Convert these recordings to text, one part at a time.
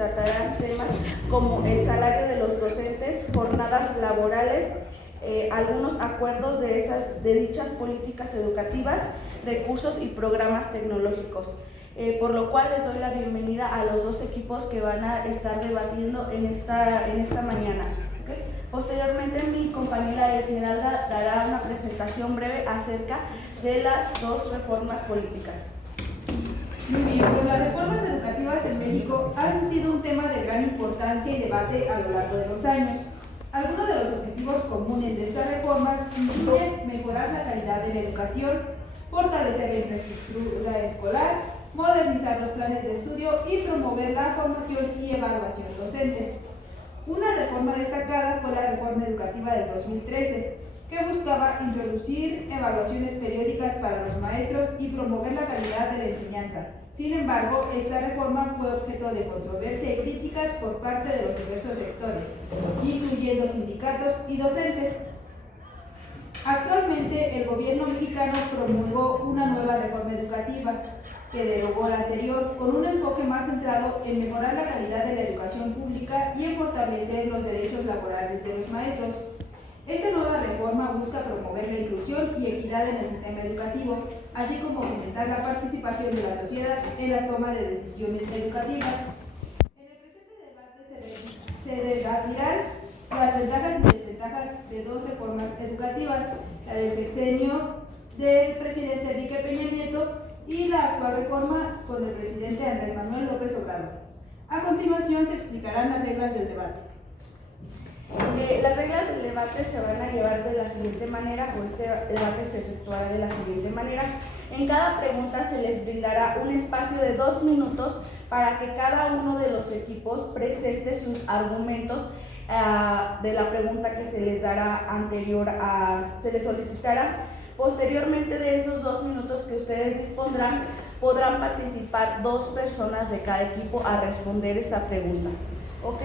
tratarán temas como el salario de los docentes, jornadas laborales, algunos acuerdos de dichas políticas educativas, recursos y programas tecnológicos. Por lo cual les doy la bienvenida a los dos equipos que van a estar debatiendo en esta mañana. ¿Okay? Posteriormente, mi compañera Esmeralda dará una presentación breve acerca de las dos reformas políticas. Muy bien, pues las reformas educativas en México han sido un tema de gran importancia y debate a lo largo de los años. Algunos de los objetivos comunes de estas reformas incluyen mejorar la calidad de la educación, fortalecer la infraestructura escolar, modernizar los planes de estudio y promover la formación y evaluación docente. Una reforma destacada fue la reforma educativa del 2013, que buscaba introducir evaluaciones periódicas para los maestros y promover la calidad de la enseñanza. Sin embargo, esta reforma fue objeto de controversia y críticas por parte de los diversos sectores, incluyendo sindicatos y docentes. Actualmente, el gobierno mexicano promulgó una nueva reforma educativa que derogó la anterior, con un enfoque más centrado en mejorar la calidad de la educación pública y en fortalecer los derechos laborales de los maestros. Esta nueva reforma busca promover la inclusión y equidad en el sistema educativo, así como aumentar la participación de la sociedad en la toma de decisiones educativas. En el presente debate se debatirán las ventajas y desventajas de dos reformas educativas, la del sexenio del presidente Enrique Peña Nieto y la actual reforma con el presidente Andrés Manuel López Obrador. A continuación se explicarán las reglas del debate. Las reglas del debate se van a llevar de la siguiente manera, o este debate se efectuará de la siguiente manera. En cada pregunta se les brindará un espacio de 2 minutos para que cada uno de los equipos presente sus argumentos de la pregunta que se les dará se les solicitará. Posteriormente de esos 2 minutos que ustedes dispondrán, podrán participar 2 personas de cada equipo a responder esa pregunta. ¿Ok?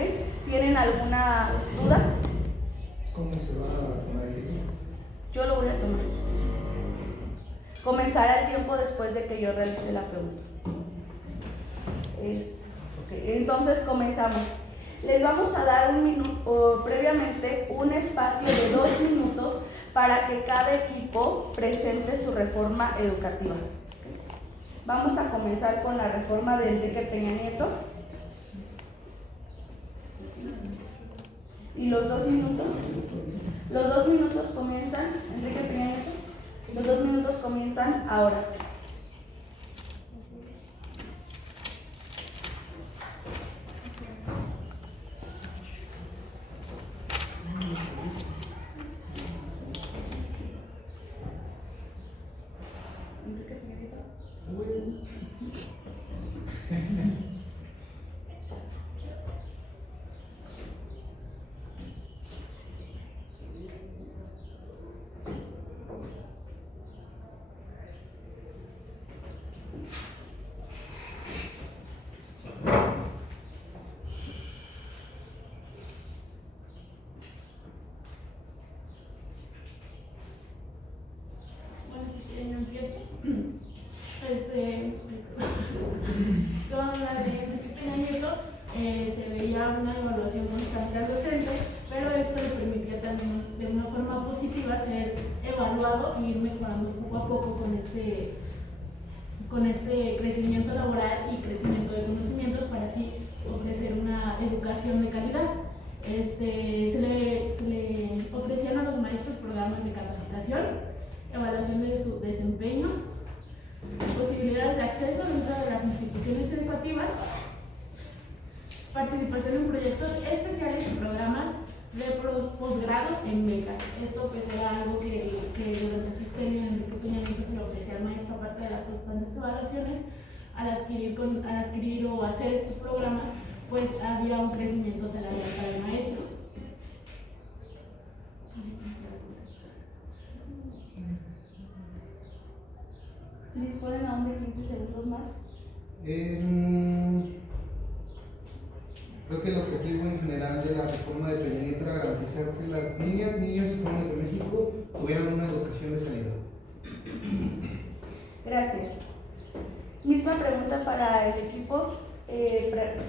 ¿Tienen alguna duda? ¿Cómo se va a tomar el tiempo? Yo lo voy a tomar. Comenzará el tiempo después de que yo realice la pregunta. Okay. Entonces comenzamos. Les vamos a dar previamente un espacio de 2 minutos para que cada equipo presente su reforma educativa. Vamos a comenzar con la reforma de Enrique Peña Nieto. ¿Y los 2 minutos? Los 2 minutos comienzan, Enrique Peña Nieto. Los 2 minutos comienzan ahora. Enrique Peña Nieto. Con la de Enrique Peña Nieto se veía una evaluación constante al docente, pero esto le permitía también de una forma positiva ser evaluado y ir mejorando poco a poco con este crecimiento laboral y crecimiento de conocimientos para así ofrecer una educación de calidad. Se le ofrecían a los maestros programas de capacitación, evaluación de su desempeño, posibilidades de acceso dentro de las instituciones educativas, participación en proyectos especiales y programas de posgrado en becas. Esto pues era algo que durante el sexenio de Enrique Peña Nieto se le ofrecía al maestro, aparte de las constantes evaluaciones. Al adquirir o hacer estos programas, pues había un crecimiento salarial para el maestro. ¿Disponen aún de 15 segundos más? Creo que el objetivo en general de la reforma de Peña Nieto era garantizar que las niñas y jóvenes de México tuvieran una educación de calidad. Gracias. Misma pregunta para el equipo.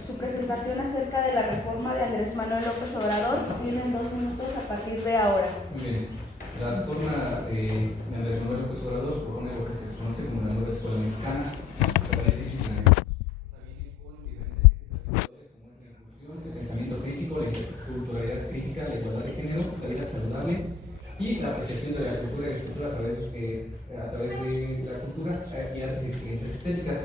Su su presentación acerca de la reforma de Andrés Manuel López Obrador. Tienen 2 minutos a partir de ahora. Muy bien. La reforma de Andrés Manuel López Obrador propone lo que se conoce como la nueva escuela mexicana. Se viene con diferentes sectores como la inclusión, el pensamiento crítico, la interculturalidad crítica, la igualdad de género, la vida saludable y la apreciación de la cultura y la escritura a través de la cultura y artes estéticas.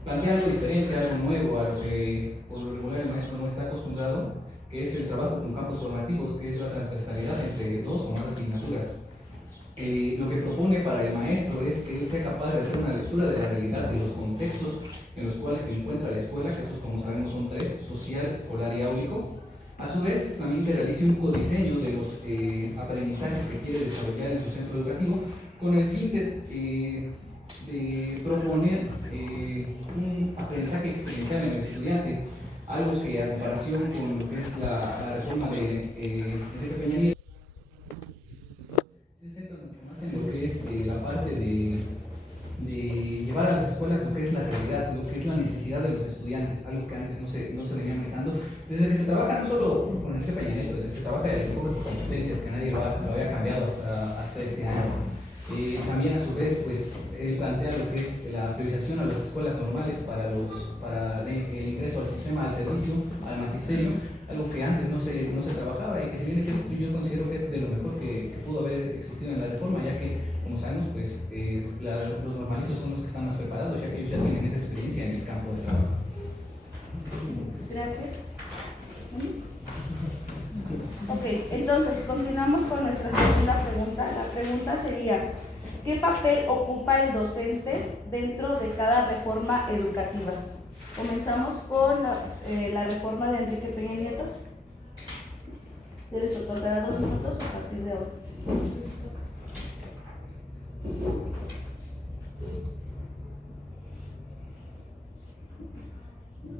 Plantea algo diferente, algo nuevo, a lo que por lo regular el maestro no está acostumbrado, que es el trabajo con campos formativos, que es la transversalidad entre 2 o más asignaturas. Lo que propone para el maestro es que él sea capaz de hacer una lectura de la realidad, de los contextos en los cuales se encuentra la escuela, que esos, como sabemos, son 3: social, escolar y áulico. A su vez, también que realice un codiseño de los aprendizajes que quiere desarrollar en su centro educativo, con el fin de proponer un aprendizaje experiencial en el estudiante, algo que a comparación con lo que es la reforma de Enrique Peña Nieto se centra mucho más en lo que es la parte de llevar a las escuelas lo que es la realidad, lo que es la necesidad de los estudiantes, algo que antes no se venía manejando. Desde que se trabaja no solo con Enrique Peña Nieto, desde que se trabaja en el enfoque de competencias, que nadie lo había cambiado hasta este año. También a su vez pues plantea lo que es la priorización a las escuelas normales para el ingreso al sistema, al servicio, al magisterio, algo que antes no se trabajaba y que si bien es cierto, yo considero que es de lo mejor que pudo haber existido en la reforma, ya que como sabemos pues los normalistas son los que están más preparados, ya que ellos ya tienen esa experiencia en el campo de trabajo. Gracias. Ok, entonces continuamos con nuestra segunda pregunta. La pregunta sería: ¿qué papel ocupa el docente dentro de cada reforma educativa? Comenzamos con la reforma de Enrique Peña Nieto. Se les otorgará 2 minutos a partir de ahora.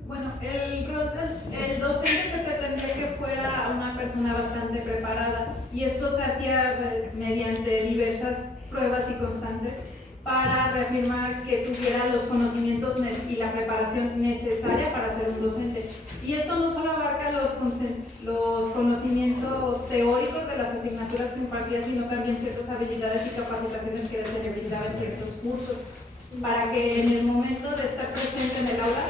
Bueno, el docente se pretendía que fuera una persona bastante preparada y esto se hacía mediante diversas pruebas y constantes para reafirmar que tuviera los conocimientos y la preparación necesaria para ser un docente. Y esto no solo abarca los conocimientos teóricos de las asignaturas que impartía, sino también ciertas habilidades y capacitaciones que se necesitaban en ciertos cursos, para que en el momento de estar presente en el aula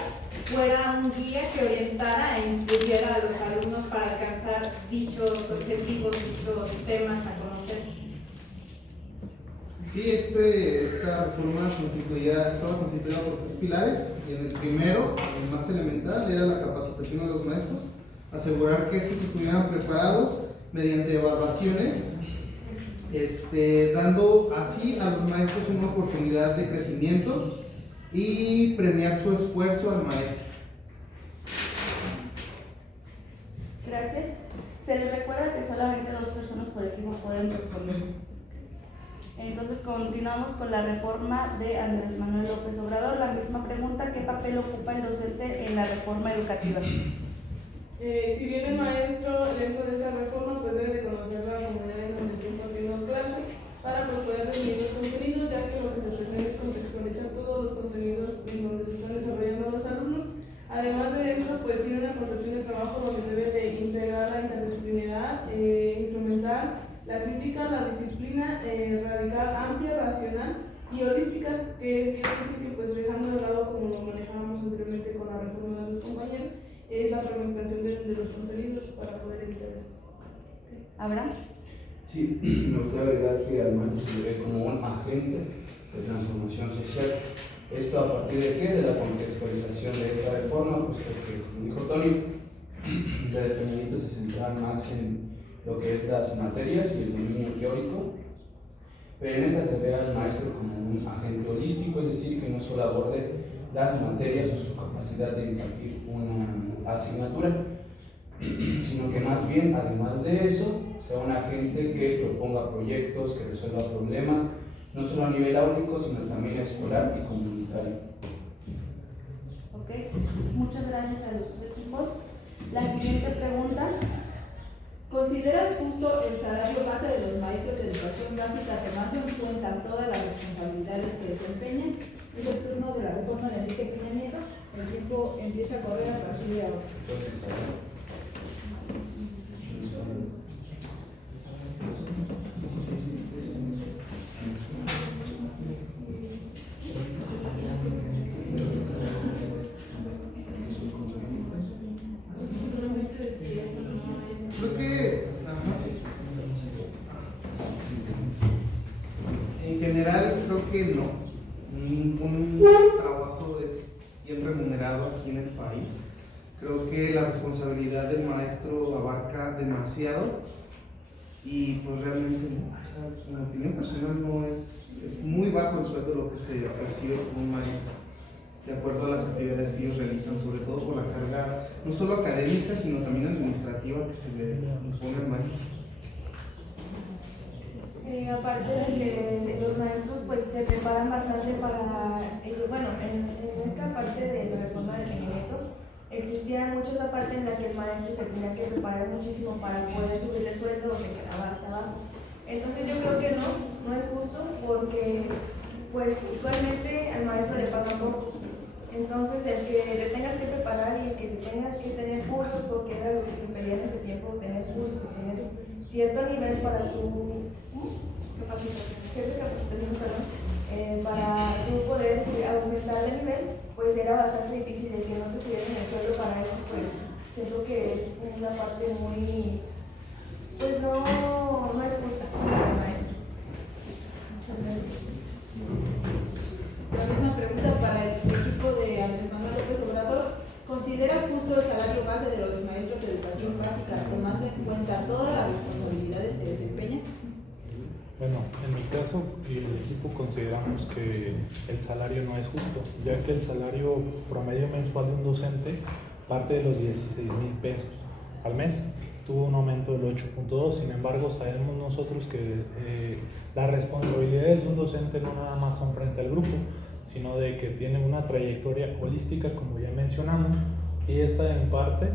fuera un guía que orientara e instruyera a los alumnos para alcanzar dichos objetivos, dichos temas a conocer. Sí, esta reforma estaba constituida por 3 pilares, y en el primero, el más elemental, era la capacitación a los maestros, asegurar que estos estuvieran preparados mediante evaluaciones, dando así a los maestros una oportunidad de crecimiento y premiar su esfuerzo al maestro. Gracias. Se les recuerda que solamente 2 personas por equipo pueden responder. Entonces continuamos con la reforma de Andrés Manuel López Obrador. La misma pregunta: ¿qué papel ocupa el docente en la reforma educativa? Si bien el maestro dentro de esa reforma pues debe de conocer la comunidad en donde está impartiendo clase para pues, poder definir los contenidos, ya que lo que se pretende es contextualizar todos los contenidos en donde se están desarrollando los alumnos. Además de esto, pues tiene una concepción de trabajo donde debe de integrar la interdisciplinaridad, instrumental, la crítica, la disciplina radical, amplia, racional y holística, que quiere decir que pues dejando de lado, como lo manejábamos anteriormente con la reforma de los compañeros, es la fragmentación de los contenidos para poder evitar esto. ¿Abraham? Sí, me gustaría agregar que al maestro se le ve como un agente de transformación social. ¿Esto a partir de qué? De la contextualización de esta reforma, pues porque, como dijo Tony, el detenimiento se centra más en lo que es las materias y el dominio teórico, pero en esta se ve al maestro como un agente holístico, es decir, que no solo aborde las materias o su capacidad de impartir una asignatura, sino que más bien, además de eso, sea un agente que proponga proyectos, que resuelva problemas, no solo a nivel áulico, sino también escolar y comunitario. Ok, muchas gracias a los equipos. La siguiente pregunta: ¿consideras justo el salario base de los maestros de educación básica tomando en cuenta todas las responsabilidades que desempeñan? Es el turno de la reforma de Enrique Peña Nieto. El tiempo empieza a correr a partir de ahora. Creo que en general creo que no. Ningún trabajo es bien remunerado aquí en el país. Creo que la responsabilidad del maestro abarca demasiado y pues realmente no. O sea, en mi opinión personal no es muy bajo el sueldo lo que se recibe como un maestro, de acuerdo a las actividades que ellos realizan, sobre todo por la carga no solo académica, sino también administrativa que se le impone al maestro. Aparte de que los maestros pues se preparan bastante para, bueno, en esta parte de la reforma del Peña existía mucho esa parte en la que el maestro se tenía que preparar muchísimo para poder subir el sueldo o se quedaba hasta abajo. Entonces yo creo que no es justo porque pues usualmente al maestro le pagan poco. Entonces el que le tengas que preparar y el que tengas que tener cursos, porque era lo que se pedía en ese tiempo, tener cursos y tener cierto nivel para tu capacitación, para tu poder aumentar el nivel, pues era bastante difícil de que no te subieran el sueldo para eso, pues siento que es una parte muy, pues no es justa para el maestro. La misma pregunta para el equipo de Andrés Manuel López Obrador. ¿Consideras justo el salario base de los maestros de educación básica, tomando en cuenta todas las responsabilidades que desempeñan? Bueno, en mi caso y el equipo consideramos que el salario no es justo, ya que el salario promedio mensual de un docente parte de los 16,000 pesos al mes. Tuvo un aumento del 8.2, sin embargo sabemos nosotros que las responsabilidades de un docente no nada más son frente al grupo, sino de que tiene una trayectoria holística, como ya mencionamos, y esta en parte,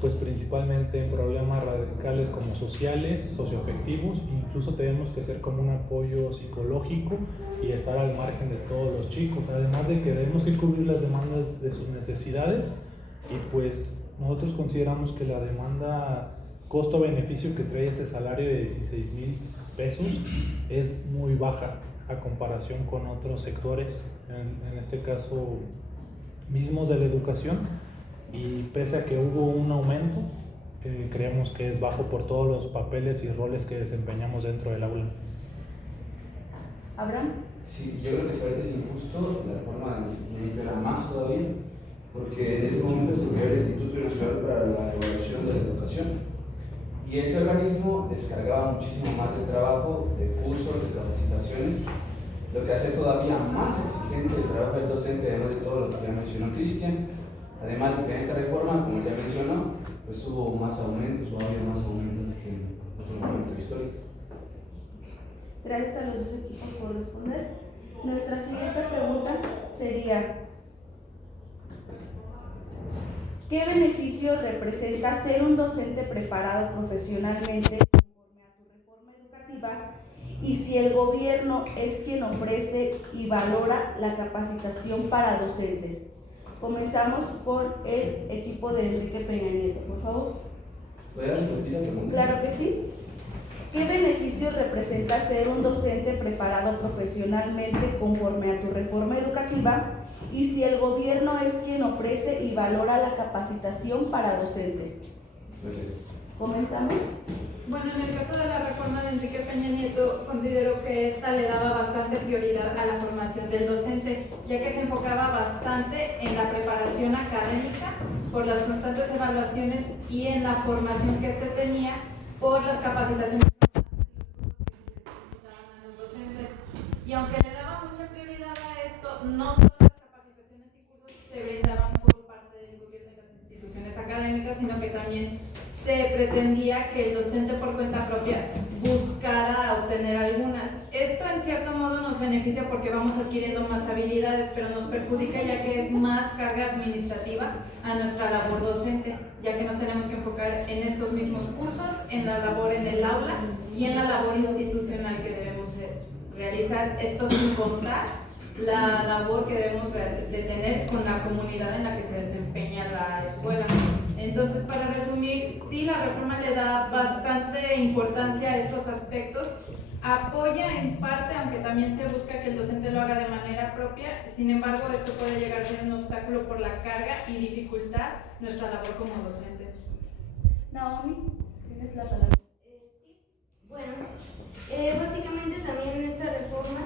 pues principalmente en problemas radicales como sociales, socioafectivos, incluso tenemos que ser como un apoyo psicológico y estar al margen de todos los chicos, además de que tenemos que cubrir las demandas de sus necesidades, y pues nosotros consideramos que la demanda costo-beneficio que trae este salario de 16,000 pesos es muy baja a comparación con otros sectores, en este caso mismos de la educación, y pese a que hubo un aumento, creemos que es bajo por todos los papeles y roles que desempeñamos dentro del aula. ¿Abraham? Sí, yo creo que ahorita es injusto, la reforma del era más todavía, porque en ese momento se creó el Instituto Nacional para la Evaluación de la Educación. Y ese organismo descargaba muchísimo más de trabajo, de cursos, de capacitaciones, lo que hace todavía más exigente el trabajo del docente, además de todo lo que ya mencionó Cristian. Además de que en esta reforma, como ya mencionó, pues hubo más aumentos, o había más aumentos que en otro momento histórico. Gracias a los dos equipos por responder. Nuestra siguiente pregunta sería: ¿qué beneficio representa ser un docente preparado profesionalmente conforme a tu reforma educativa y si el gobierno es quien ofrece y valora la capacitación para docentes? Comenzamos con el equipo de Enrique Peña Nieto, por favor. ¿Puedes repetir la pregunta? Claro que sí. ¿Qué beneficio representa ser un docente preparado profesionalmente conforme a tu reforma educativa y si el gobierno es quien ofrece y valora la capacitación para docentes? ¿Comenzamos? Bueno, en el caso de la reforma de Enrique Peña Nieto, considero que esta le daba bastante prioridad a la formación del docente, ya que se enfocaba bastante en la preparación académica por las constantes evaluaciones y en la formación que éste tenía por las capacitaciones que daban a los docentes. Y aunque le daba mucha prioridad a esto, no todas las capacitaciones y cursos se brindaban por parte del gobierno y las instituciones académicas, sino que también se pretendía que el docente por cuenta propia buscara obtener algunas. Esto en cierto modo nos beneficia porque vamos adquiriendo más habilidades, pero nos perjudica ya que es más carga administrativa a nuestra labor docente, ya que nos tenemos que enfocar en estos mismos cursos, en la labor en el aula y en la labor institucional que debemos realizar. Esto sin contar la labor que debemos de tener con la comunidad en la que se desempeña la escuela. Entonces, para resumir, sí, la reforma le da bastante importancia a estos aspectos, apoya en parte, aunque también se busca que el docente lo haga de manera propia. Sin embargo, esto puede llegar a ser un obstáculo por la carga y dificultar nuestra labor como docentes. Naomi, tienes la palabra. Sí, bueno, básicamente también esta reforma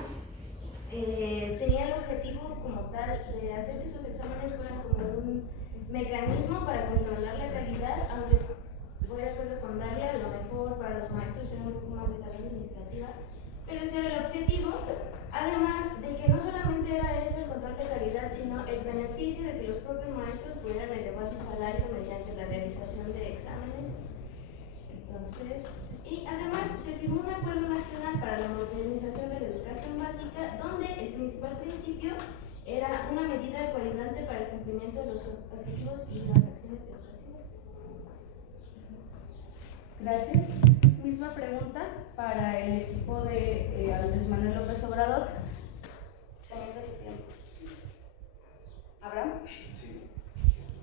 tenía el objetivo como tal de hacer que esos exámenes fueran como un mecanismo para controlar la calidad, aunque voy de acuerdo con Dalia, a lo mejor para los maestros era un poco más de carga administrativa, pero ese era el objetivo, además de que no solamente era eso el control de calidad, sino el beneficio de que los propios maestros pudieran elevar su salario mediante la realización de exámenes. Entonces, y además se firmó un acuerdo nacional para la modernización de la educación básica, donde el principal principio era una medida coayudante para el cumplimiento de los objetivos y las acciones educativas. Gracias. Misma pregunta para el equipo de Andrés Manuel López Obrador. Comienza su tiempo. ¿Abraham? Sí,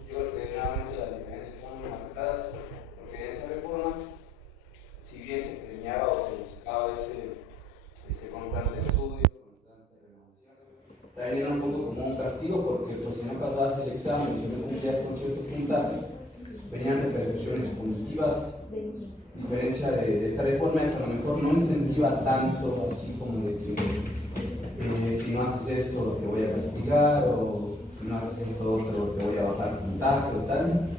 yo creo que nuevamente las diferencias son muy marcadas, porque en esa reforma, si bien se premiaba o se buscaba ese constante estudio, constante renovación, también era un poco como un castigo, porque pues, si no pasabas el examen, si no cumplías con ciertos puntajes, venían repercusiones punitivas. A diferencia de esta reforma, que a lo mejor no incentiva tanto, así como de que si no haces esto te voy a castigar, o si no haces esto otro te voy a bajar puntaje o tal.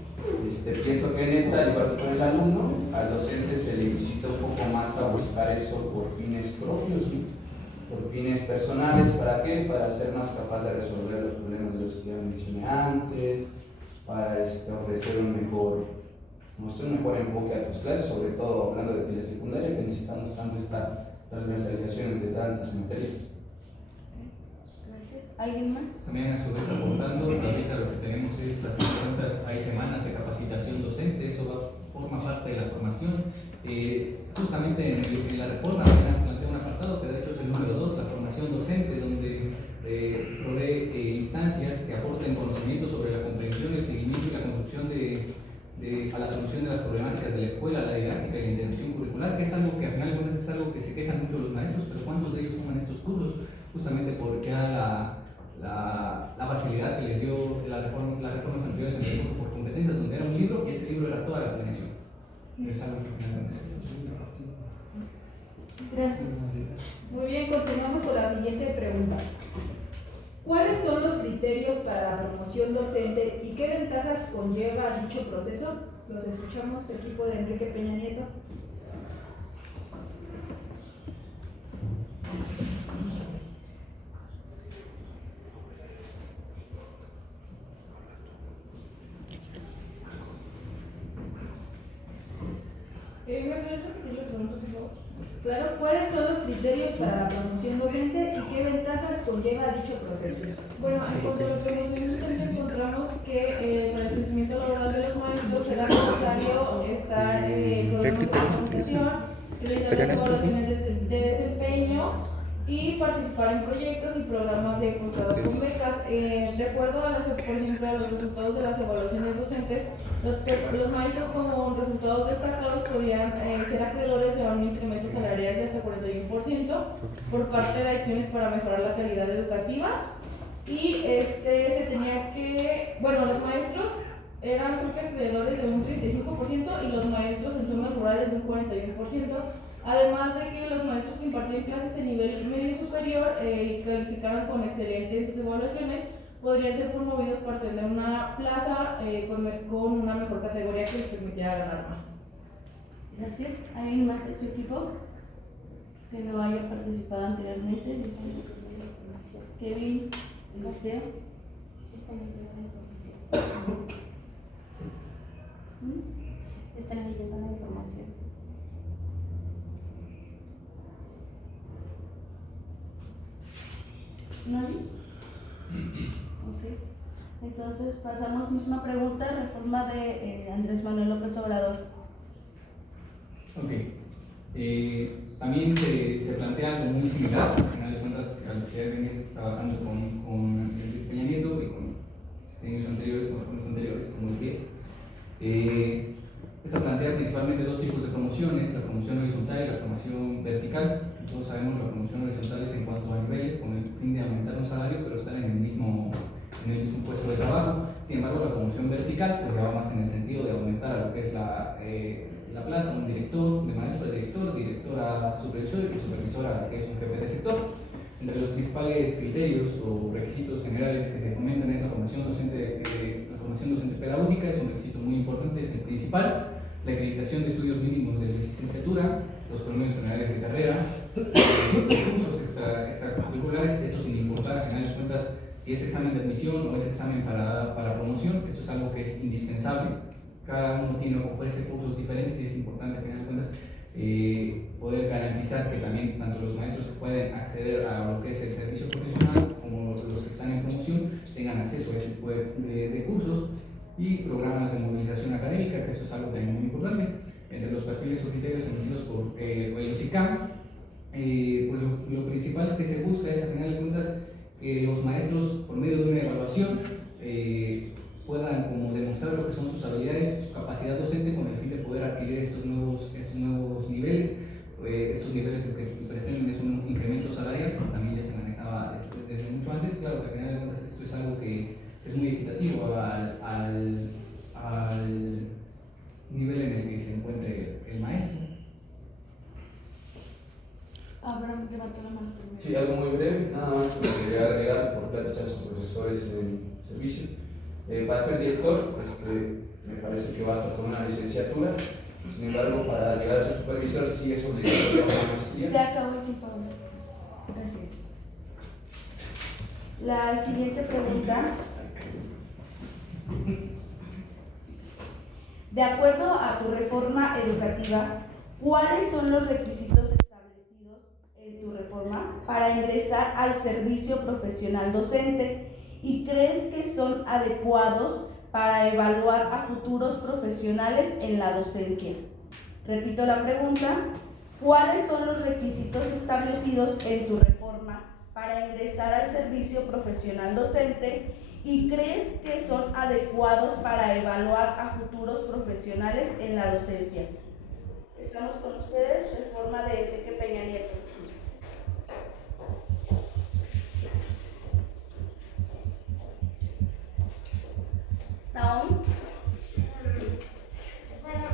Pienso que en esta, al igual que con el alumno, al docente se le incita un poco más a buscar eso por fines propios, ¿no? Por fines personales. ¿Para qué? Para ser más capaz de resolver los problemas de los que ya mencioné antes, para ofrecer un mejor enfoque a tus clases, sobre todo hablando de telesecundaria, que necesitamos tanto esta transversalización entre tantas materias. Gracias. ¿Alguien más? También a su vez aportando, ahorita lo que tenemos es, a fin de cuentas, hay semanas de capacitación docente, eso forma parte de la formación. Justamente en la reforma plantea un apartado que de hecho es el número 2, la formación docente, donde provee instancias que aporten conocimiento sobre la comprensión, el seguimiento y la construcción a la solución de las problemáticas de la escuela, la didáctica y la intervención curricular, que es algo que al final de cuentas es algo que se quejan mucho los maestros, pero ¿cuántos de ellos toman estos cursos? Justamente porque era la facilidad que les dio las reformas anteriores en el por competencias, donde era un libro y ese libro era toda la planeación. Es algo que finalmente se Gracias. Muy bien, continuamos con la siguiente pregunta. ¿Cuáles son los criterios para la promoción docente y qué ventajas conlleva dicho proceso? Los escuchamos, equipo de Enrique Peña Nieto. Claro, ¿cuáles son los criterios para la promoción docente y qué ventajas conlleva dicho proceso? Bueno, en cuanto a la promoción docente, encontramos que para el crecimiento laboral de los maestros será necesario estar en programas de capacitación, realizar las evaluaciones de desempeño y participar en proyectos y programas de posgrado con becas. De acuerdo a por ejemplo, a los resultados de las evaluaciones docentes, los maestros como resultados destacados podrían ser acreedores a un incremento salarial de hasta 41% por parte de acciones para mejorar la calidad educativa. Y se tenía que, bueno, los maestros eran creo que acreedores de un 35% y los maestros en zonas rurales de un 41%. Además de que los maestros que impartían clases de nivel medio superior y calificaron con excelente en sus evaluaciones, podrían ser promovidos para tener una plaza con una mejor categoría que les permitiera ganar más. Gracias. ¿Alguien más de su equipo que no haya participado anteriormente en esta información? Kevin, García. Está leyendo la información. Está leyendo la información. ¿Nadie? Ok. Entonces pasamos, misma pregunta, reforma de Andrés Manuel López Obrador. Ok. También se plantea algo muy similar, al final de cuentas, a lo que ya venía trabajando con el Peña Nieto y con años anteriores, con reformas anteriores, como el BIE. Esta plantea principalmente dos tipos de promociones, la promoción horizontal y la promoción vertical. Todos sabemos que la promoción horizontal es en cuanto a niveles, con el fin de aumentar un salario, pero estar en el mismo puesto de trabajo. Sin embargo, la promoción vertical pues ya va más en el sentido de aumentar a lo que es la plaza, un director, de maestro a director, directora a supervisor y supervisora que es un jefe de sector. Entre los principales criterios o requisitos generales que se fomentan es la formación docente pedagógica, es un requisito muy importante, es el principal, la acreditación de estudios mínimos de licenciatura, los promedios generales de carrera, cursos extracurriculares, esto sin importar a final de cuentas si es examen de admisión o es examen para promoción, esto es algo que es indispensable. Cada uno ofrece cursos diferentes y es importante a final de cuentas poder garantizar que también tanto los maestros que pueden acceder a lo que es el servicio profesional como los que están en promoción tengan acceso a ese tipo de cursos y programas de movilización académica, que eso es algo también muy importante. Entre los perfiles o criterios emitidos por el OSICAM, pues lo principal que se busca es a final de cuentas que los maestros por medio de una evaluación puedan como demostrar lo que son sus habilidades, su capacidad docente con el fin de poder adquirir estos nuevos niveles. Estos niveles lo que pretenden es un incremento salarial, como también ya se manejaba desde mucho antes. Claro que al final de cuentas esto es algo que es muy equitativo al nivel en el que se encuentre el maestro. Abraham levantó la mano primero. Sí, algo muy breve, nada más que quería agregar por pláticas con profesores en servicio. Para ser director, me parece que basta con una licenciatura. Sin embargo, para llegar a ser supervisor sí es obligatorio una maestría. Se acabó el tiempo. Gracias. La siguiente pregunta. De acuerdo a tu reforma educativa, ¿cuáles son los requisitos establecidos en tu reforma para ingresar al servicio profesional docente? ¿Y crees que son adecuados para evaluar a futuros profesionales en la docencia? Repito la pregunta, ¿cuáles son los requisitos establecidos en tu reforma para ingresar al servicio profesional docente? ¿Y crees que son adecuados para evaluar a futuros profesionales en la docencia? Estamos con ustedes, reforma de Enrique Peña Nieto. Naomi. Bueno,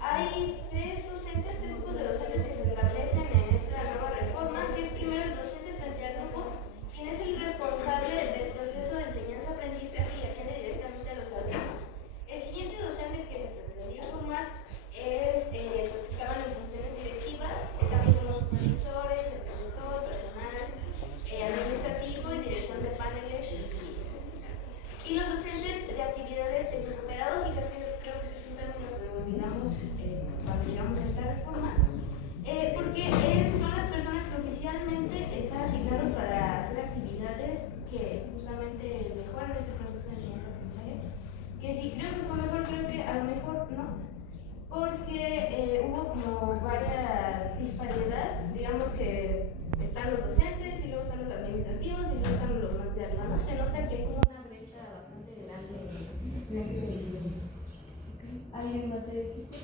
hay tres tipos de docentes que se establecen en esta nueva reforma, que es primero el docente frente al grupo, quien es el responsable del proceso de enseñanza-aprendizaje y atiende directamente a los alumnos. El siguiente docente que se pretendía formar es los que estaban en funciones directivas, también como supervisores, el productor, personal, administrativo y dirección de paneles y los docentes de actividades técnico-pedagógicas, que creo que es un término que olvidamos cuando llegamos a esta reforma, porque son las personas que oficialmente están asignados para hacer actividades que justamente mejoran este proceso de enseñanza-aprendizaje. Que si creo que fue mejor, creo que a lo mejor no, porque hubo como varias disparidad, digamos que están los docentes y luego están los administrativos y luego están los más de alumnos. Se nota que hay como una brecha bastante grande en ese sentido. ¿Alguien más del equipo?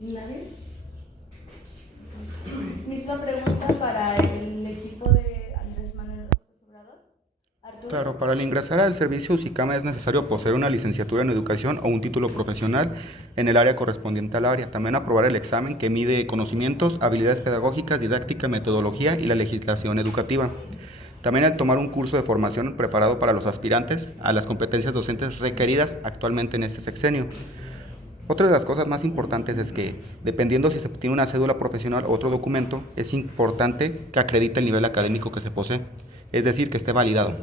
¿Nadie? Misma pregunta para el equipo de Andrés Manuel López Obrador. Arturo. Claro, para el ingresar al servicio USICAM es necesario poseer una licenciatura en educación o un título profesional en el área correspondiente al área. También aprobar el examen que mide conocimientos, habilidades pedagógicas, didáctica, metodología y la legislación educativa. También el tomar un curso de formación preparado para los aspirantes a las competencias docentes requeridas actualmente en este sexenio. Otra de las cosas más importantes es que, dependiendo si se tiene una cédula profesional o otro documento, es importante que acredite el nivel académico que se posee, es decir, que esté validado.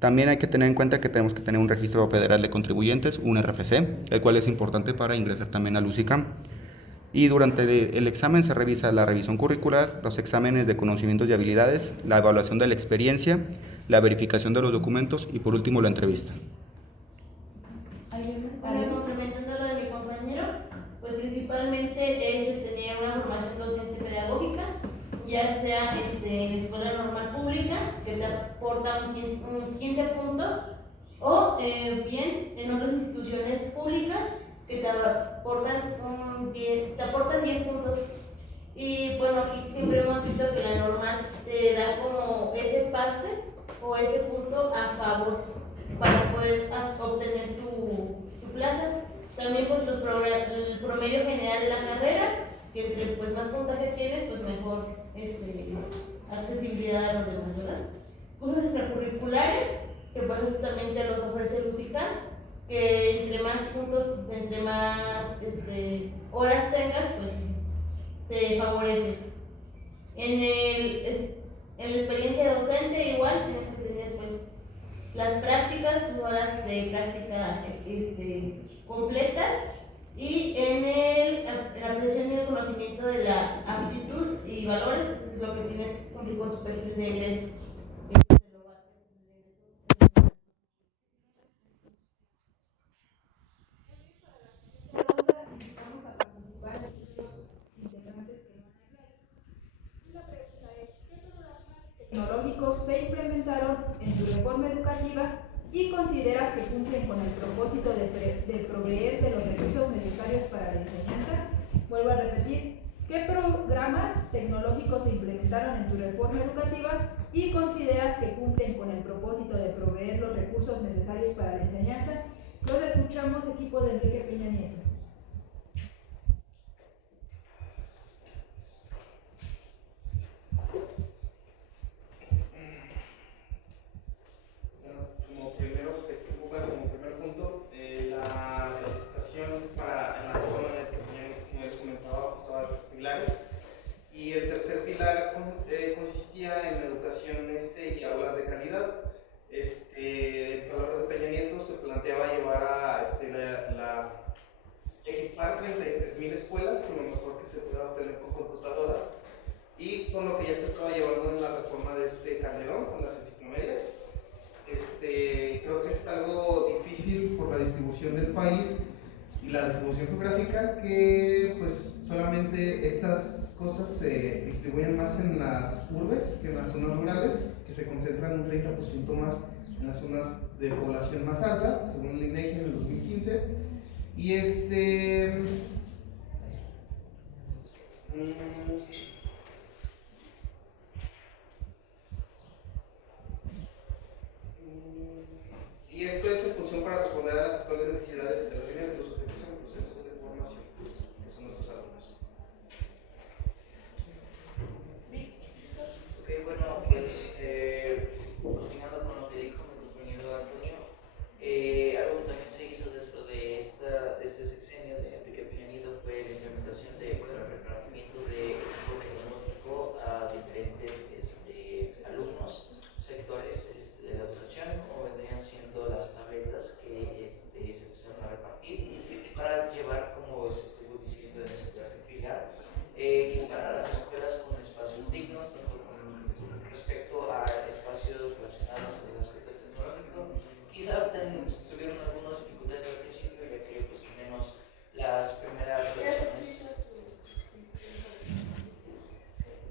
También hay que tener en cuenta que tenemos que tener un registro federal de contribuyentes, un RFC, el cual es importante para ingresar también al USICAM. Y durante el examen se revisa la revisión curricular, los exámenes de conocimientos y habilidades, la evaluación de la experiencia, la verificación de los documentos y por último la entrevista. Bueno, complementando lo de mi compañero, pues principalmente es tener una formación docente pedagógica, ya sea en la escuela normal pública, que te aporta un 15 puntos, o bien en otras instituciones públicas que te aportan 10 puntos. Y bueno, aquí siempre hemos visto que la normal te da como ese pase o ese punto a favor para poder obtener tu plaza. También pues el promedio general de la carrera, que entre pues más puntaje tienes, pues mejor accesibilidad a los demás, ¿verdad? Cursos extracurriculares, que pues también te los ofrece el UCICAM, que entre más puntos, entre más horas tengas, pues te favorece. En la experiencia docente igual tienes que tener pues las prácticas, horas de práctica completas, y en la apreciación y el conocimiento de la aptitud y valores, pues es lo que tienes que cumplir con tu perfil de egreso. Vamos a participar aquí los integrantes que van a hablar. La pregunta es, ¿qué programas tecnológicos se implementaron en tu reforma educativa y consideras que cumplen con el propósito de proveer de los recursos necesarios para la enseñanza? Vuelvo a repetir, ¿qué programas tecnológicos se implementaron en tu reforma educativa y consideras que cumplen con el propósito de proveer los recursos necesarios para la enseñanza? Los escuchamos, equipo de Enrique Peña Nieto. Como primer punto, la educación en la reforma de como les comentaba, pues, estaba tres pilares, y el tercer pilar consistía en educación y aulas de calidad. En palabras de Peña Nieto, se planteaba llevar a equipar 33,000 escuelas con lo mejor que se pueda obtener por computadoras, y con lo que ya se estaba llevando en la reforma de Calderón, con las enciclomedias. Creo que es algo difícil por la distribución del país y la distribución geográfica, que pues solamente estas cosas se distribuyen más en las urbes que en las zonas rurales, que se concentran un 30% más en las zonas de población más alta, según el INEGI en el 2015. Y y esto es en función para responder a las actuales necesidades heterogéneas de los sujetos en procesos de formación, que son nuestros alumnos. Ok, bueno, pues continuando con lo que dijo mi compañero Antonio, algo que también se hizo dentro de este sexenio de Enrique Peña Nieto fue la implementación el reconocimiento de equipo tecnológico a diferentes alumnos, sectores de la educación, como vendrían siendo las tabletas que se empezaron a repartir para llevar, como se estuvo diciendo en ese tercer pilar, equipar a las escuelas con espacios dignos, tanto con respecto a espacios relacionados al aspecto tecnológico. Quizá tuvieron algunas dificultades al principio, ya que pues menos las primeras versiones.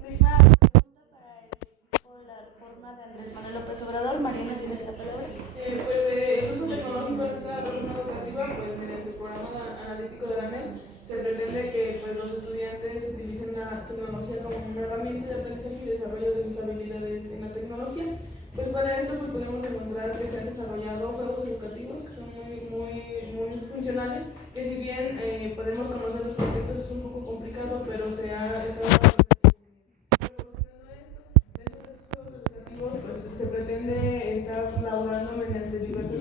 Misma pregunta para el equipo de la reforma de Andrés Manuel López Obrador. Marina, ¿tienes la palabra? Pues el uso tecnológico de esta reforma educativa, pues mediante el programa analítico de la NEP, se pretende que pues, los estudiantes utilicen la tecnología como una herramienta de aprendizaje y desarrollo de sus habilidades en la tecnología. Pues para esto pues, podemos encontrar que se han desarrollado juegos educativos que son muy funcionales, que si bien podemos conocer los contextos es un poco complicado, pero se ha estado pues, se pretende estar laborando mediante diversos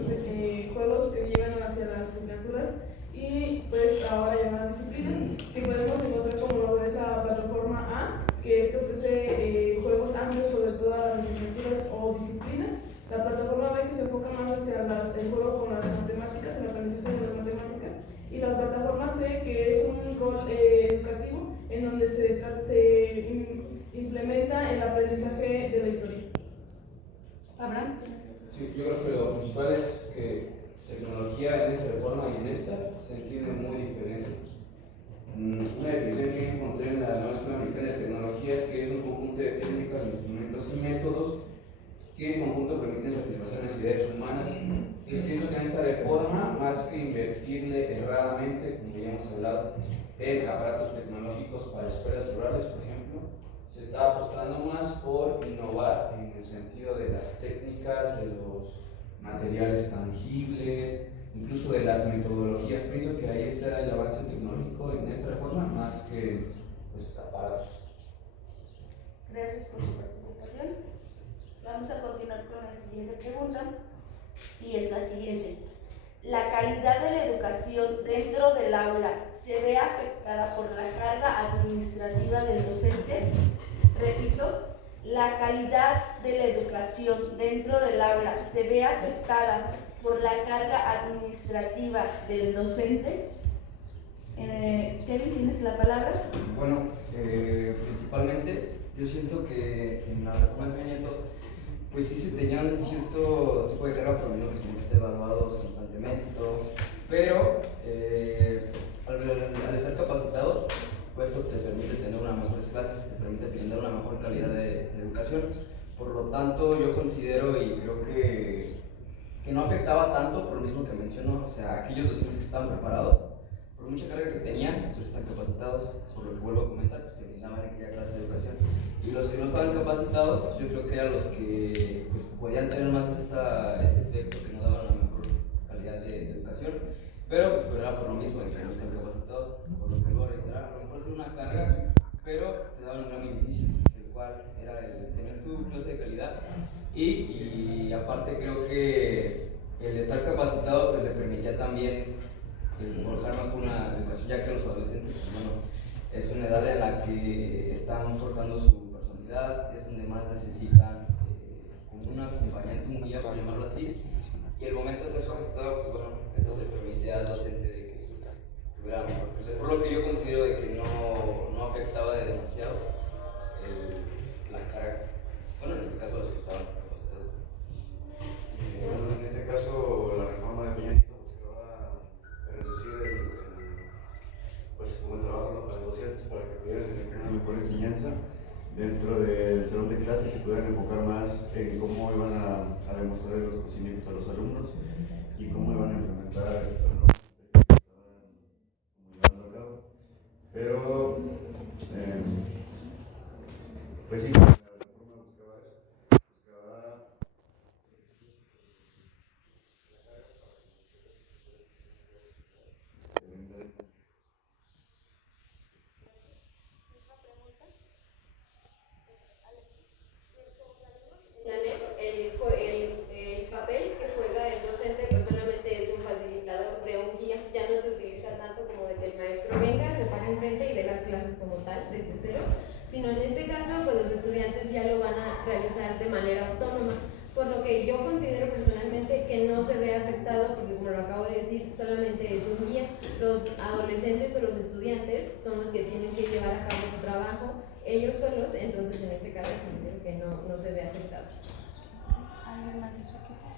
juegos que llevan hacia las asignaturas y pues ahora llamadas disciplinas, que podemos encontrar como lo es la plataforma A, que esto ofrece juegos amplios sobre todas las asignaturas o disciplinas. La plataforma B, que se enfoca más hacia el juego con las matemáticas, el aprendizaje de las matemáticas, y la plataforma C, que es un rol educativo en donde se implementa el aprendizaje de la historia. Abraham. Sí, yo creo que lo principal es que tecnología en esa reforma y en esta se entiende muy diferente. Una definición que encontré en la Nueva Escuela Americana de Tecnología es que es un conjunto de técnicas, instrumentos y métodos que en conjunto permiten satisfacer necesidades humanas. Entonces pienso que en esta reforma, más que invertirle erradamente, como ya hemos hablado, en aparatos tecnológicos para escuelas rurales, por ejemplo, se está apostando más por innovar en el sentido de las técnicas, de los materiales tangibles, incluso de las metodologías. Pienso que ahí está el avance tecnológico en esta reforma, más que pues, aparatos. Gracias por su participación. Vamos a continuar con la siguiente pregunta y es la siguiente. ¿La calidad de la educación dentro del aula se ve afectada por la carga administrativa del docente? Repito, ¿la calidad de la educación dentro del aula se ve afectada por la carga administrativa del docente? Kevin, ¿tienes la palabra? Bueno, principalmente yo siento que en la reforma del Peña Nieto pues sí se tenían cierto tipo de carga por lo menos que tenían que estar evaluados constantemente y todo, pero al estar capacitados, pues esto te permite tener unas mejores clases, te permite brindar una mejor calidad de educación. Por lo tanto, yo considero y creo que no afectaba tanto por lo mismo que menciono, o sea, aquellos docentes que estaban preparados, por mucha carga que tenían, pues están capacitados, por lo que vuelvo a comentar, pues te brindaban aquella clase de educación. Y los que no estaban capacitados, yo creo que eran los que pues, podían tener más este efecto, que no daban la mejor calidad de educación, pero pues era por lo mismo de que no están capacitados, por lo que vuelvo a reiterar, a lo mejor es una carga, pero te daban un gran beneficio, el cual era el tener tu clase de calidad, y aparte creo que el estar capacitado pues le permitía también el forjar mejor una educación, ya que los adolescentes, pues, bueno, es una edad en la que están forjando su personalidad, es donde más necesitan como un acompañante, un guía, por llamarlo así, y el momento de estar capacitado, pues bueno, esto le permitía al docente de que pues, tuviera mejor, por lo que yo considero de que no afectaba de demasiado la carga, bueno, en este caso los que estaban capacitados. Bueno, en este caso la reforma de Peña Nieto buscaba reducir como el trabajo a los docentes para que pudieran tener una mejor enseñanza dentro del salón de clases, se pudieran enfocar más en cómo iban a demostrar los conocimientos a los alumnos y cómo iban a implementar el plano que estaban llevando a cabo. Pero pues sí, la reforma buscaba eso, buscaba el papel que juega el docente pues solamente es un facilitador de un guía, ya no se utiliza tanto como de que el maestro venga, se para enfrente y dé las clases como tal, desde cero, sino en este caso pues los estudiantes ya lo van a realizar de manera autónoma, por lo que yo considero personalmente que no se ve afectado, porque como lo acabo de decir, solamente es un guía. Los adolescentes o los estudiantes son los que tienen que llevar a cabo su trabajo ellos solos, entonces en este caso considero que no se ve afectado. ¿Alguien más de su equipo?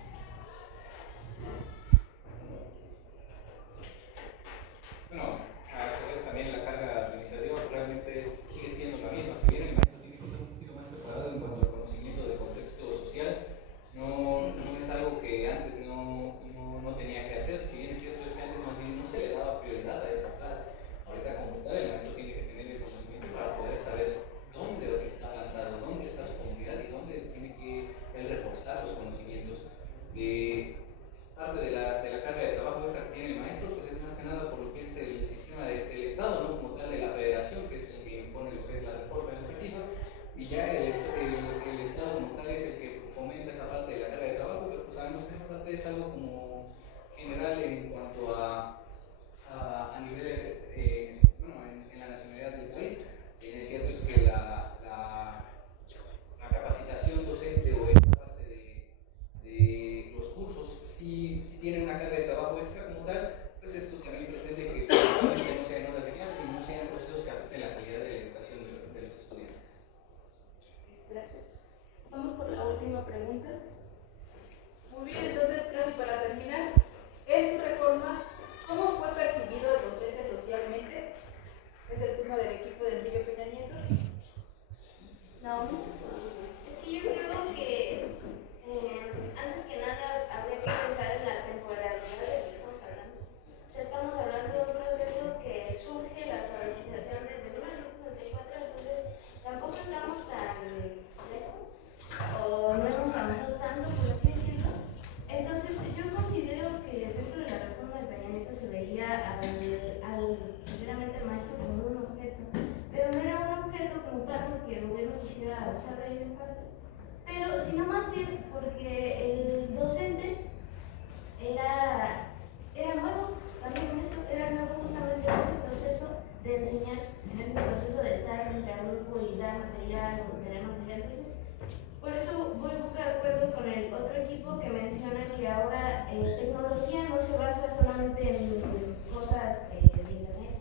Bueno, a su vez también la carga administrativa realmente sigue siendo la misma. Si bien el maestro tiene que estar un poquito más preparado en cuanto al conocimiento del contexto social, no es algo que antes no tenía que hacer. Si bien es cierto es que antes más bien no se le daba prioridad a esa parte. Ahorita como tal el maestro tiene que tener el conocimiento para poder saber dónde está plantado, dónde está su comunidad y dónde tiene que él reforzar los conocimientos. la salario en parte, pero sino más bien porque el docente era nuevo, también en eso, era nuevo justamente en ese proceso de enseñar, en ese proceso de estar frente a un grupo y dar material o tener material. Entonces, por eso voy un poco de acuerdo con el otro equipo que menciona que ahora tecnología no se basa solamente en cosas de internet,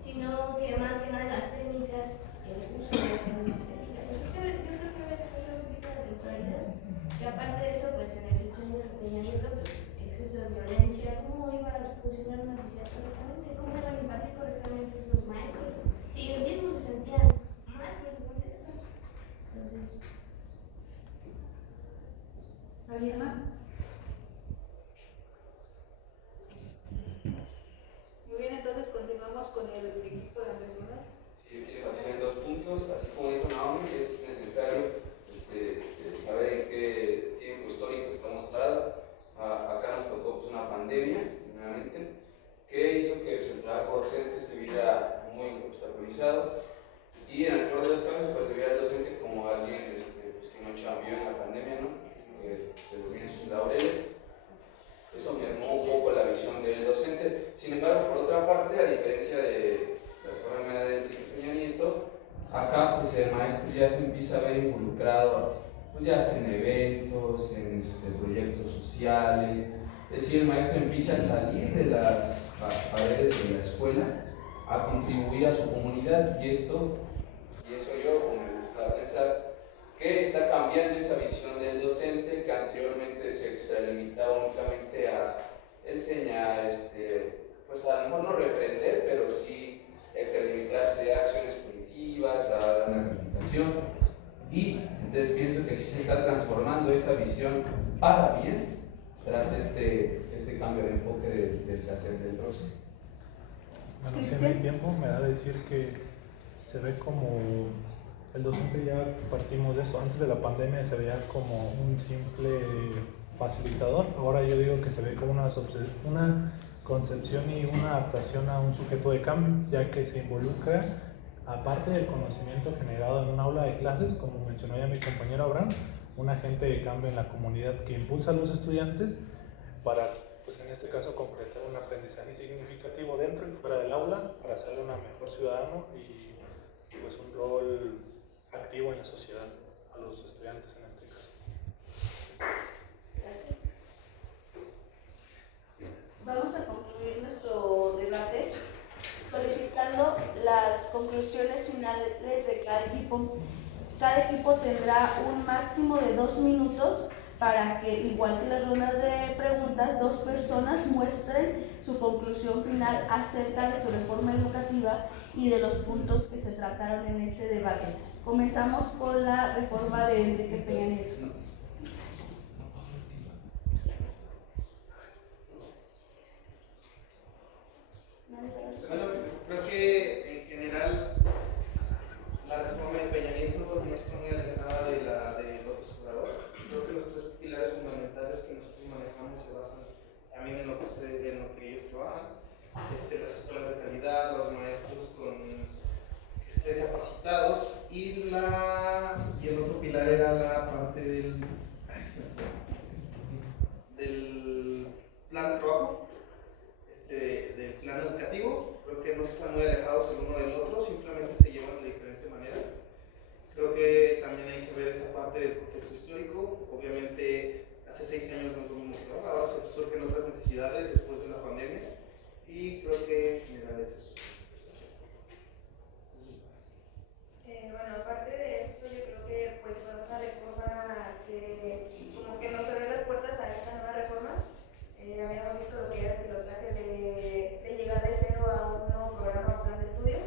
sino que más que nada en las técnicas, el uso de esas mismas técnicas. Entonces, yo creo que había que pasar un poquito de temporalidad. Y aparte de eso, pues en el sexenio de Peña Nieto, pues exceso de violencia, cómo iba a funcionar una sociedad correctamente, cómo iban a impartir correctamente los maestros, si ellos mismos se sentían mal por ese contexto. Entonces, ¿alguien más? Muy bien, entonces continuamos con el equipo de Andrés Manuel. Sí, yo quiero hacer 2 puntos. Así como dijo Naomi, es necesario saber en qué tiempo histórico estamos parados. Acá nos tocó pues, una pandemia, nuevamente, que hizo que pues, el trabajo docente se viera muy obstaculizado y en el peor de los casos pues, se viera el docente como alguien pues, que no chambeó en la pandemia, ¿no? Se durmió en sus laureles. Eso mermó un poco la visión del docente. Sin embargo, por otra parte, a diferencia de la reforma de Enrique Peña Nieto, acá pues, el maestro ya se empieza a ver involucrado pues, ya sea en eventos, en proyectos sociales. Es decir, el maestro empieza a salir de las paredes de la escuela a contribuir a su comunidad y esto, pienso yo, o me gusta pensar, que está cambiando esa visión del docente que anteriormente se extralimitaba únicamente a enseñar, pues a lo mejor no reprender, pero sí extralimitarse a acciones punitivas, a dar una calificación. Y entonces pienso que sí se está transformando esa visión para bien tras este cambio de enfoque del quehacer del docente. Bueno, si en mi tiempo me da a decir que se ve como el docente, ya partimos de eso, antes de la pandemia se veía como un simple facilitador, ahora yo digo que se ve como una concepción y una adaptación a un sujeto de cambio, ya que se involucra, aparte del conocimiento generado en un aula de clases, como mencionó ya mi compañero Abraham, un agente de cambio en la comunidad que impulsa a los estudiantes para, pues en este caso, concretar un aprendizaje significativo dentro y fuera del aula para hacerle una mejor ciudadano y pues un rol activo en la sociedad a los estudiantes en este caso. Gracias. Vamos a concluir nuestro debate solicitando las conclusiones finales de cada equipo. Cada equipo tendrá un máximo de 2 minutos para que, igual que las rondas de preguntas, 2 personas muestren su conclusión final acerca de su reforma educativa y de los puntos que se trataron en este debate. Comenzamos con la reforma de Enrique Peña Nieto. Bueno, creo que en general la reforma de Peña Nieto no está muy alejada de la de López Obrador. Creo que los 3 pilares fundamentales que nosotros manejamos se basan también en lo que ellos trabajan. Las escuelas de calidad, los maestros que estén capacitados y el otro pilar era la parte del plan de trabajo, del plan educativo. Creo que no están muy alejados el uno del otro, simplemente se llevan de diferente manera. Creo que también hay que ver esa parte del contexto histórico. Obviamente hace 6 años no es lo mismo, ¿no? Ahora surgen otras necesidades después de la pandemia y creo que en general es eso. Bueno, aparte de esto, yo creo que pues fue una reforma que como que nos abrió las puertas a esta nueva reforma. Habíamos visto lo que era el pilotaje de llegar de cero a un nuevo programa o plan de estudios.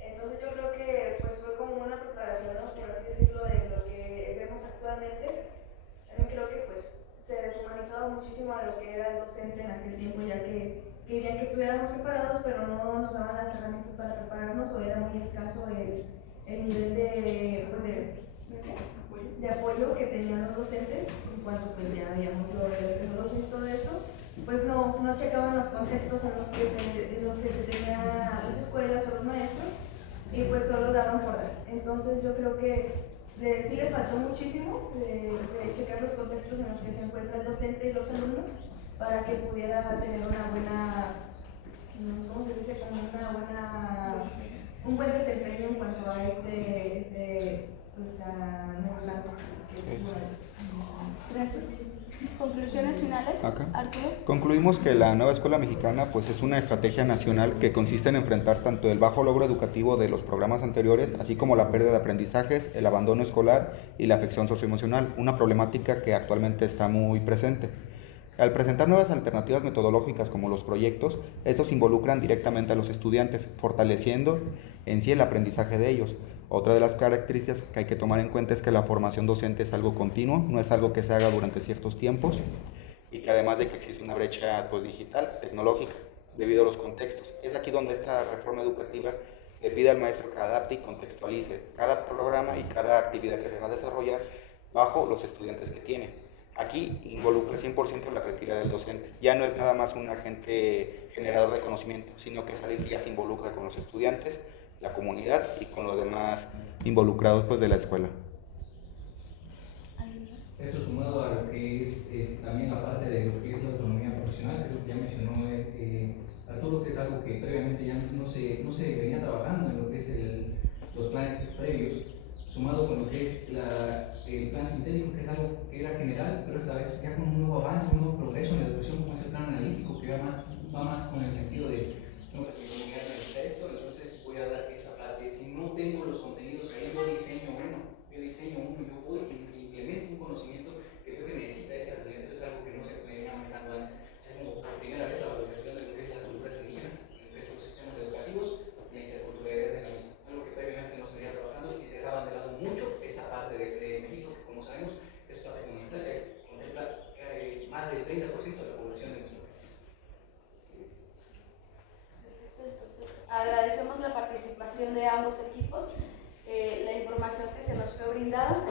Entonces yo creo que pues fue como una preparación, ¿no? Por así decirlo, de lo que vemos actualmente. También creo que pues se deshumanizaba muchísimo a lo que era el docente en aquel tiempo, ya que querían que estuviéramos preparados, pero no nos daban las herramientas para prepararnos o era muy escaso el nivel de apoyo que tenían los docentes en cuanto pues ya habíamos lo de las tecnologías y todo esto, pues no checaban los contextos en los que se tenían las escuelas o los maestros y pues solo daban por dar. Entonces yo creo que sí le faltó muchísimo de checar los contextos en los que se encuentra el docente y los alumnos para que pudiera tener una buena, ¿cómo se dice? Como un buen desempeño en cuanto a Gracias. ¿Conclusiones finales, Arturo? Concluimos que la nueva escuela mexicana pues es una estrategia nacional que consiste en enfrentar tanto el bajo logro educativo de los programas anteriores, así como la pérdida de aprendizajes, el abandono escolar y la afección socioemocional, una problemática que actualmente está muy presente. Al presentar nuevas alternativas metodológicas como los proyectos, estos involucran directamente a los estudiantes, fortaleciendo en sí el aprendizaje de ellos. Otra de las características que hay que tomar en cuenta es que la formación docente es algo continuo, no es algo que se haga durante ciertos tiempos, y que además de que existe una brecha digital, tecnológica, debido a los contextos. Es aquí donde esta reforma educativa le pide al maestro que adapte y contextualice cada programa y cada actividad que se va a desarrollar bajo los estudiantes que tiene. Aquí involucra 100% la creatividad del docente. Ya no es nada más un agente generador de conocimiento, sino que es alguien que ya se involucra con los estudiantes, la comunidad y con los demás involucrados pues, de la escuela. Esto sumado a lo que es también la parte de lo que es la autonomía profesional, que es lo que ya mencionó Arturo, que es algo que previamente ya no se venía trabajando en lo que es los planes previos, sumado con lo que es el plan sintético, que es algo que era general, pero esta vez ya con un nuevo avance, un nuevo progreso en la educación, como es el plan analítico, que va más con el sentido de, no, pues mi comunidad necesita esto, entonces voy a dar esta parte. Si no tengo los contenidos ahí, yo diseño uno, yo voy y implemento un conocimiento que creo que necesita ese atleta, es algo que no se venía manejando antes. Es como por primera vez la valorización de lo que es las culturas indígenas, lo que es los sistemas educativos, la interculturalidad de la misma, algo que previamente no se venía trabajando y dejaban de lado mucho esta parte de México, que como sabemos es parte fundamental, que contempla más del 30% de la población de nuestro país. Agradecemos la participación de ambos equipos, la información que se nos fue brindada.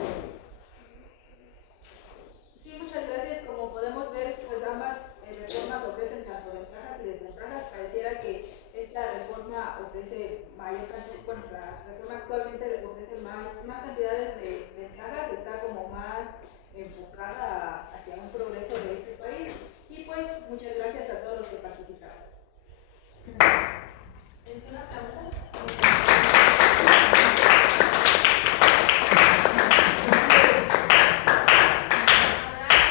Sí, muchas gracias. Como podemos ver, pues ambas reformas ofrecen tanto ventajas y desventajas. Pareciera que esta reforma ofrece mayor cantidad, bueno, la reforma actualmente ofrece más cantidades de ventajas, está como más enfocada hacia un progreso de este país. Y pues muchas gracias a todos los que participaron.